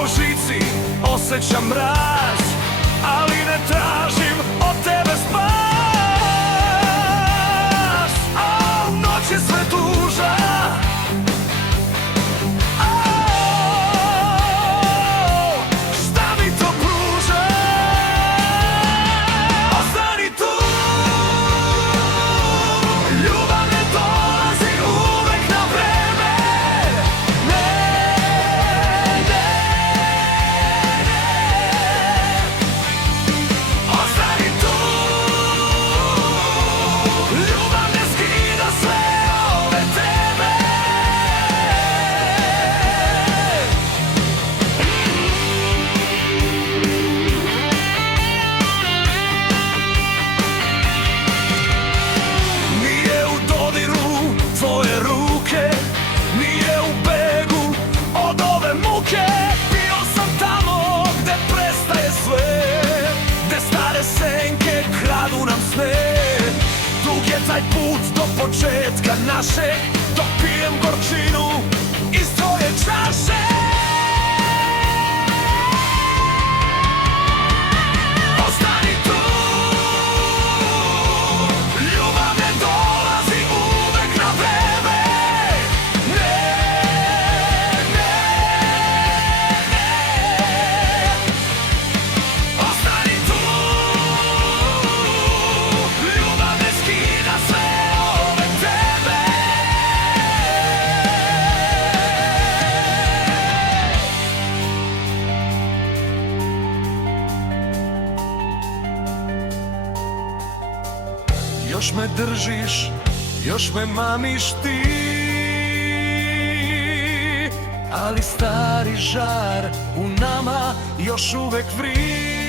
po žici osjećam mraz, ali ne tražim od tebe spas. A noć je sve tuža, šta mi to pruža? Ostani tu, ljubav ne dolazi uvek na vreme. Ne, ne, ne. Ostani tu, ljubav ne skida sve ove teme. Nije u dodiru tvoje ruke, nije u begu od ove muke. Bio sam tamo gde prestaje sve, gde stare senke kradu nam sne. Dug je taj put do početka našeg, dok pijem gorčinu iz tvoje čaše. Ostani tu, ljubav ne dolazi uvek na vreme. Ne, ne, ne. Ostani tu, ljubav ne skida sve ove tebe. Još me držiš, još me mamiš ti, ali stari žar u nama još uvek vri.